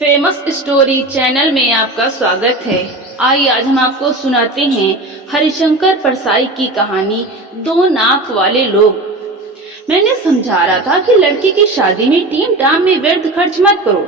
Famous story channel में आपका स्वागत है। आइए आज हम आपको सुनाते हैं हरिशंकर परसाई की कहानी दो नाक वाले लोग। मैंने समझा रहा था कि लड़की की शादी में टीम टाम में व्यर्थ खर्च मत करो,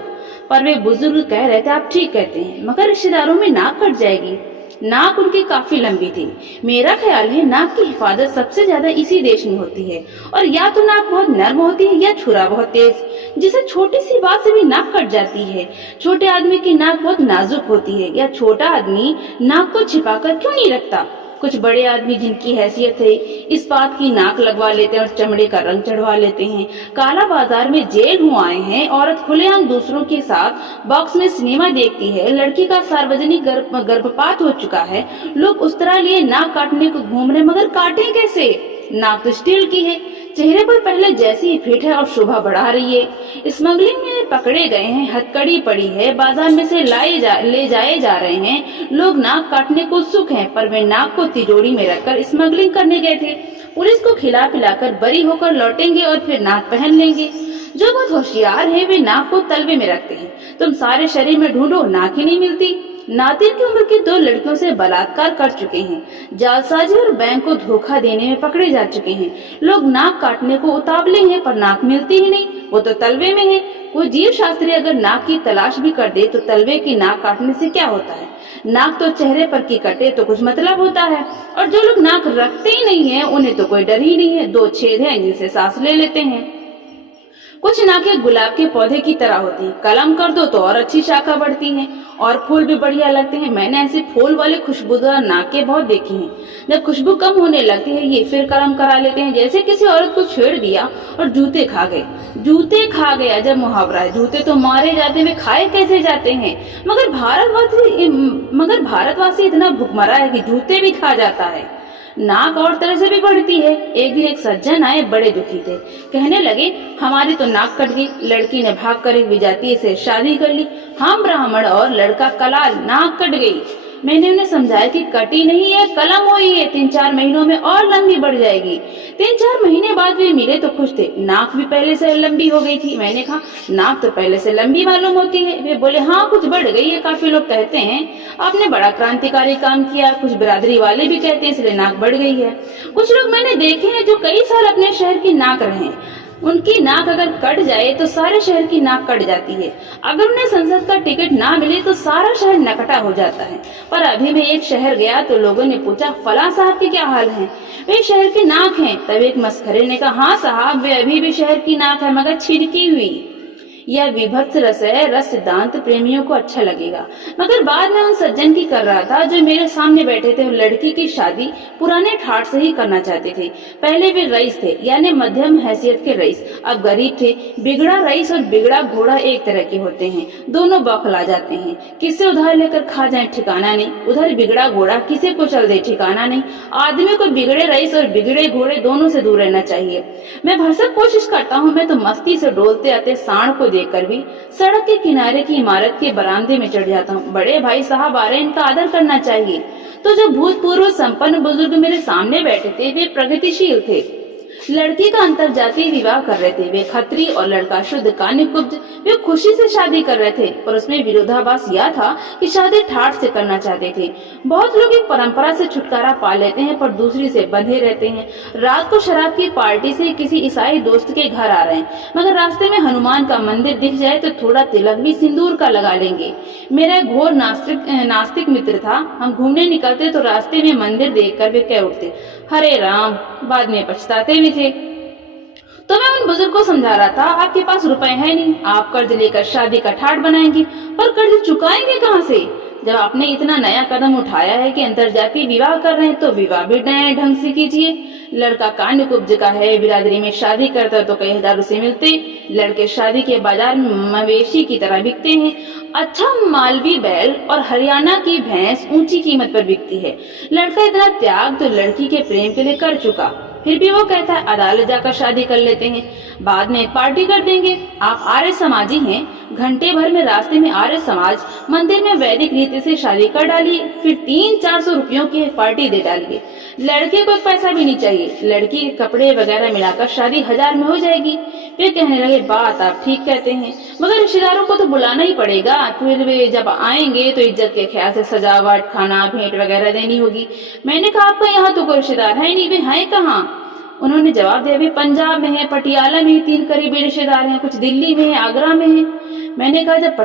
पर वे बुजुर्ग कह रहे थे आप ठीक कहते हैं, मगर रिश्तेदारों में नाक कट जाएगी। नाक उनकी काफी लंबी थी। मेरा ख्याल है नाक की हिफाजत सबसे ज्यादा इसी देश में होती है, और या तो नाक बहुत नर्म होती है या छुरा बहुत तेज, जिसे छोटी सी बात से भी नाक कट जाती है। छोटे आदमी की नाक बहुत नाजुक होती है, या छोटा आदमी नाक को छिपाकर क्यों नहीं रखता। कुछ बड़े आदमी जिनकी हैसियत है इस बात की नाक लगवा लेते हैं और चमड़े का रंग चढ़वा लेते हैं। काला बाजार में जेल हुआ आए हैं। औरत खुलेआम दूसरों के साथ बॉक्स में सिनेमा देखती है। लड़की का सार्वजनिक गर्भपात हो चुका है। लोग उस तरह लिए नाक काटने को घूम रहे, मगर काटे कैसे। नाक तो स्टील की है, चेहरे पर पहले जैसी ही फिट है और शोभा बढ़ा रही है। स्मगलिंग में पकड़े गए हैं, हथकड़ी पड़ी है, बाजार में से ले जाए जा रहे हैं। लोग नाक काटने को उत्सुक हैं, पर वे नाक को तिजोरी में रखकर स्मगलिंग करने गए थे। पुलिस को खिला पिलाकर बरी होकर लौटेंगे और फिर नाक पहन लेंगे। जो बहुत होशियार है वे नाक को तलवे में रखते हैं। तुम सारे शरीर में ढूंढो, नाक ही नहीं मिलती। नातिन की उम्र की दो लड़कियों से बलात्कार कर चुके हैं। जालसाजी और बैंक को धोखा देने में पकड़े जा चुके हैं। लोग नाक काटने को उतावले हैं, पर नाक मिलती ही नहीं, वो तो तलवे में है। कोई जीव शास्त्री अगर नाक की तलाश भी कर दे तो तलवे की नाक काटने से क्या होता है। नाक तो चेहरे पर की कटे तो कुछ मतलब होता है, और जो लोग नाक रखते ही नहीं है उन्हें तो कोई डर ही नहीं है। दो छेद हैं जिनसे सांस ले लेते हैं। कुछ नाकें गुलाब के पौधे की तरह होती हैं, कलम कर दो तो और अच्छी शाखा बढ़ती हैं और फूल भी बढ़िया लगते हैं। मैंने ऐसे फूल वाले खुशबूदार नाकें बहुत देखी हैं। जब खुशबू कम होने लगती है ये फिर कलम करा लेते हैं, जैसे किसी औरत को छेड़ दिया और जूते खा गए। जूते खा गए अजब मुहावरा है। जूते तो मारे जाते हुए खाए कैसे जाते हैं। मगर भारतवासी इतना भुखमरा है कि जूते भी खा जाता है। नाक और तरह से भी बढ़ती है। एक दिन एक सज्जन आए, बड़े दुखी थे। कहने लगे हमारी तो नाक कट गई। लड़की ने भाग कर एक विजातीय से शादी कर ली। हम ब्राह्मण और लड़का कलाल, नाक कट गई। मैंने उन्हें समझाया कि कटी नहीं है, कलम हुई है, 3-4 महीनों में और लंबी बढ़ जाएगी। 3-4 महीने बाद वे मिले तो खुश थे। नाक भी पहले से लंबी हो गई थी। मैंने कहा नाक तो पहले से लंबी मालूम होती है। वे बोले हाँ कुछ बढ़ गई है। काफी लोग कहते हैं आपने बड़ा क्रांतिकारी काम किया। कुछ बिरादरी वाले भी कहते हैं इसलिए नाक बढ़ गई है। कुछ लोग मैंने देखे हैं जो कई साल अपने शहर की नाक रहे। उनकी नाक अगर कट जाए तो सारे शहर की नाक कट जाती है। अगर उन्हें संसद का टिकट ना मिले तो सारा शहर नकटा हो जाता है। पर अभी मैं एक शहर गया तो लोगों ने पूछा फला साहब के क्या हाल है। वे शहर की नाक हैं। तब एक मस्खरे ने कहा हाँ साहब वे अभी भी शहर की नाक है, मगर छिड़की हुई। यह विभत्स रस है। रस सिद्धांत प्रेमियों को अच्छा लगेगा, मगर बाद में उन सज्जन की कर रहा था जो मेरे सामने बैठे थे। लड़की की शादी पुराने ठाट से ही करना चाहते थे। पहले वे रईस थे, यानी मध्यम हैसियत के रईस। अब गरीब थे। बिगड़ा रईस और बिगड़ा घोड़ा एक तरह के होते हैं, दोनों बौखला जाते हैं। किससे उधार लेकर खा जाए ठिकाना नहीं। उधर बिगड़ा घोड़ा किसे को चल दे ठिकाना नहीं। आदमी को बिगड़े रईस और बिगड़े घोड़े दोनों से दूर रहना चाहिए। मैं भरसक कोशिश करता हूँ। मैं तो मस्ती से डोलते आते सांड को देखकर भी सड़क के किनारे की इमारत के बरामदे में चढ़ जाता हूँ। बड़े भाई साहब आ रहे, इनका आदर करना चाहिए। तो जो भूतपूर्व संपन्न बुजुर्ग मेरे सामने बैठे थे वे प्रगतिशील थे। लड़की का अंतरजातीय विवाह कर रहे थे। वे खत्री और लड़का शुद्ध कान्यकुब्ज। वे खुशी से शादी कर रहे थे, पर उसमें विरोधाभास यह था कि शादी ठाठ से करना चाहते थे। बहुत लोग एक परंपरा से छुटकारा पा लेते हैं, पर दूसरी से बंधे रहते हैं। रात को शराब की पार्टी से किसी ईसाई दोस्त के घर आ रहे हैं, मगर रास्ते में हनुमान का मंदिर दिख जाए तो थोड़ा तिलक भी सिंदूर का लगा लेंगे। मेरा एक घोर नास्तिक मित्र था। हम घूमने निकलते तो रास्ते में मंदिर देखकर वे कह उठते हरे राम। बाद में पछताते भी थे। तो मैं उन बुजुर्ग को समझा रहा था आपके पास रुपए है नहीं, आप कर्ज लेकर शादी का ठाट बनाएंगे, पर कर्ज चुकाएंगे कहाँ से। जब आपने इतना नया कदम उठाया है कि अंतरजातीय विवाह कर रहे हैं तो विवाह भी नए ढंग से कीजिए। लड़का कान्यकुब्ज का है, बिरादरी में शादी करता है तो कई हजार उसे मिलते। लड़के शादी के बाजार में मवेशी की तरह बिकते हैं। अच्छा मालवी बैल और हरियाणा की भैंस ऊंची कीमत पर बिकती है। लड़का इतना त्याग तो लड़की के प्रेम के लिए कर चुका, फिर भी वो कहता है अदालत जाकर शादी कर लेते हैं, बाद में एक पार्टी कर देंगे। आप आर्य समाजी हैं, घंटे भर में रास्ते में आर्य समाज मंदिर में वैदिक रीति से शादी कर डाली, फिर 300-400 रुपयों की पार्टी दे डाली। लड़के को एक पैसा भी नहीं चाहिए, लड़की के कपड़े वगैरह मिलाकर शादी 1000 में हो जाएगी। वे कहने लगे, बात आप ठीक कहते हैं, मगर रिश्तेदारों को तो बुलाना ही पड़ेगा, फिर वे जब आएंगे तो इज्जत के ख्याल से सजावट, खाना, भेंट वगैरह देनी होगी। मैंने कहा, आपका यहाँ तो कोई रिश्तेदार है नहीं, वे हैं कहाँ? उन्होंने जवाब दिया, वे पंजाब में है, पटियाला में 3 करीबी रिश्तेदार हैं, कुछ दिल्ली में है, आगरा में है। मैंने कहा, जब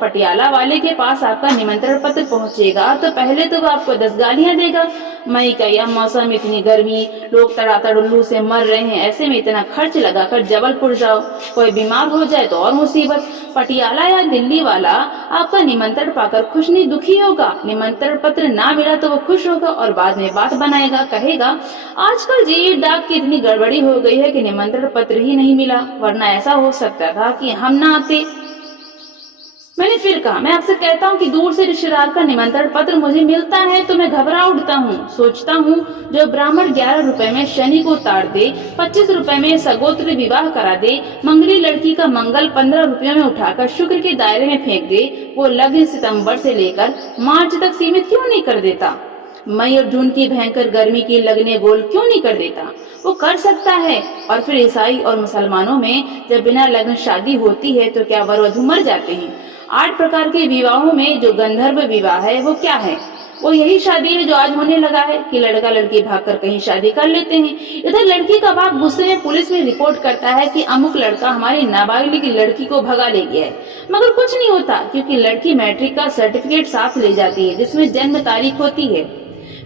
पटियाला वाले के पास आपका निमंत्रण पत्र पहुंचेगा तो पहले तो वो आपको 10 गालियां देगा। मई का यह मौसम, इतनी गर्मी, लोग तड़ातड़ उल्लू से मर रहे हैं, ऐसे में इतना खर्च लगाकर जबलपुर जाओ, कोई बीमार हो जाए तो और मुसीबत। पटियाला या दिल्ली वाला आपका निमंत्रण पाकर खुश नहीं दुखी होगा, निमंत्रण पत्र ना मिला तो वो खुश होगा और बाद में बात बनाएगा, कहेगा आजकल जी डाक की इतनी गड़बड़ी हो गई है कि निमंत्रण पत्र ही नहीं मिला, वरना ऐसा हो सकता था कि हम ना आते। मैंने फिर कहा, मैं आपसे कहता हूँ कि दूर से रिश्तेदार का निमंत्रण पत्र मुझे मिलता है तो मैं घबरा उठता हूँ, सोचता हूँ जो ब्राह्मण 11 रुपए में शनि को उतार दे, 25 रुपए में सगोत्र विवाह करा दे, मंगली लड़की का मंगल 15 रुपयों में उठाकर शुक्र के दायरे में फेंक दे, वो लग्न सितंबर से लेकर मार्च तक सीमित क्यों नहीं कर देता? मई और जून की भयंकर गर्मी की लगने गोल क्यों नहीं कर देता? वो कर सकता है। और फिर ईसाई और मुसलमानों में जब बिना लग्न शादी होती है तो क्या वर वधू मर जाते हैं? 8 प्रकार के विवाहों में जो गंधर्व विवाह है वो क्या है? वो यही शादी है जो आज होने लगा है कि लड़का लड़की भागकर कहीं शादी कर लेते हैं। इधर लड़की का बाप गुस्से में पुलिस में रिपोर्ट करता है कि अमुक लड़का हमारी नाबालिग लड़की को भगा ले गया है, मगर कुछ नहीं होता क्योंकि लड़की मैट्रिक का सर्टिफिकेट साथ ले जाती है जिसमें जन्म तारीख होती है।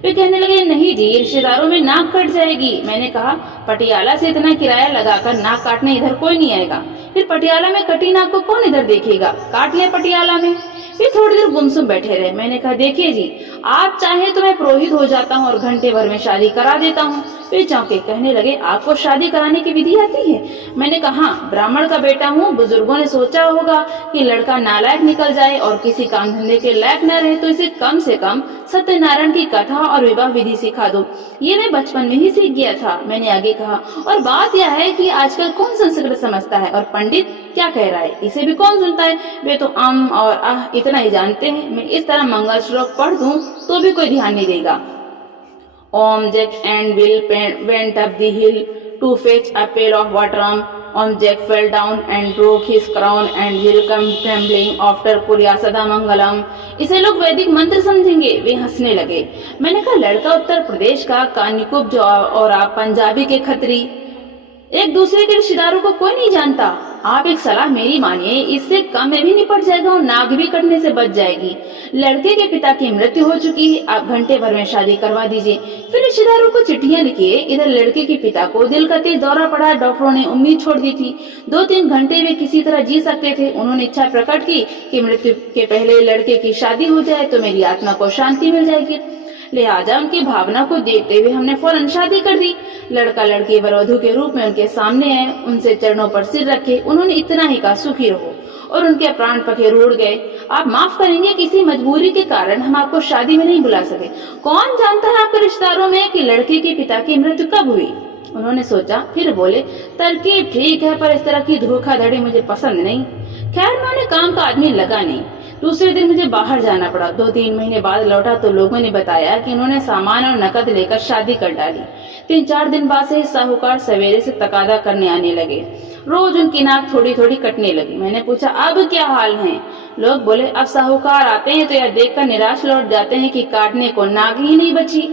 वे कहने लगे, नहीं जी, रिश्तेदारों में नाक कट जाएगी। मैंने कहा, पटियाला से इतना किराया लगाकर नाक काटने इधर कोई नहीं आएगा, फिर पटियाला में कटी नाक को कौन इधर देखेगा, काट ले पटियाला में। वे थोड़ी देर गुमसुम बैठे रहे। मैंने कहा, देखिए जी, आप चाहे तो मैं पुरोहित हो जाता हूँ और घंटे भर में शादी करा देता हूँ। वे चौंके, कहने लगे, आपको शादी कराने की विधि आती है? मैंने कहा, हाँ, ब्राह्मण का बेटा हूँ, बुजुर्गों ने सोचा होगा कि लड़का नालायक निकल जाए और किसी काम धंधे के लायक न रहे तो इसे कम से कम सत्यनारायण की कथा और विवाह विधि सिखा दो। ये मैं बचपन में ही सीख गया था। मैंने आगे कहा, और बात यह है कि आजकल कौन संस्कृत समझता है और पंडित क्या कह रहा है इसे भी कौन सुनता है? वे तो अम और आह इतना ही जानते हैं। मैं इस तरह मंगल श्लोक पढ़ दूं तो भी कोई ध्यान नहीं देगा। Om Jack and Will went up the hill to fetch a pail of water. Om Jack fell down and broke his crown and Will come trembling after Puryasada Mangalam. इसे लोग वैदिक मंत्र समझेंगे। वे हंसने लगे। मैंने कहा, लड़का उत्तर प्रदेश का कानिकुब्ज और आप पंजाबी के खत्री, एक दूसरे के रिश्तेदारों को कोई नहीं जानता। आप एक सलाह मेरी मानिए, इससे कम में भी निपट जाएगा और नाक भी कटने से बच जाएगी। लड़के के पिता की मृत्यु हो चुकी है, आप घंटे भर में शादी करवा दीजिए। फिर रिश्तेदारों को चिट्ठियां लिखिए। इधर लड़के के पिता को दिल का तेज दौरा पड़ा, डॉक्टरों ने उम्मीद छोड़ दी थी। 2-3 घंटे वे किसी तरह जी सकते थे। उन्होंने इच्छा प्रकट की कि मृत्यु के पहले लड़के की शादी हो जाए तो मेरी आत्मा को शांति मिल जाएगी। लिहाजा उनकी भावना को देखते हुए हमने फौरन शादी कर दी। लड़का लड़की वर वधू के रूप में उनके सामने आए, उनसे चरणों पर सिर रखे। उन्होंने इतना ही कहा, सुखी रहो, और उनके प्राण पखेरु उड़ गए। आप माफ करेंगे, किसी मजबूरी के कारण हम आपको शादी में नहीं बुला सके। कौन जानता है आपके रिश्तेदारों में कि लड़के के पिता की मृत्यु कब हुई? उन्होंने सोचा, फिर बोले, तरकीब ठीक है पर इस तरह की धोखाधड़ी मुझे पसंद नहीं। खैर, मैं उन्हें काम का आदमी लगा नहीं। दूसरे दिन मुझे बाहर जाना पड़ा। 2-3 महीने बाद लौटा तो लोगों ने बताया कि उन्होंने सामान और नकद लेकर शादी कर डाली। 3-4 दिन बाद से साहूकार सवेरे से तकादा करने आने लगे। रोज उनकी नाक थोड़ी थोड़ी कटने लगी। मैंने पूछा, अब क्या हाल है? लोग बोले, अब साहूकार आते हैं तो यह देखकर निराश लौट जाते हैं कि काटने को नाक ही नहीं बची।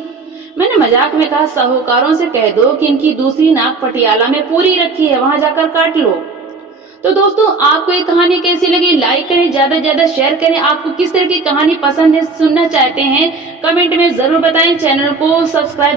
मैंने मजाक में कहा, साहूकारों से कह दो कि इनकी दूसरी नाक पटियाला में पूरी रखी है, वहां जाकर काट लो। तो दोस्तों, आपको ये कहानी कैसी लगी? लाइक करें, ज्यादा से ज्यादा शेयर करें। आपको किस तरह की कहानी पसंद है, सुनना चाहते हैं, कमेंट में जरूर बताएं। चैनल को सब्सक्राइब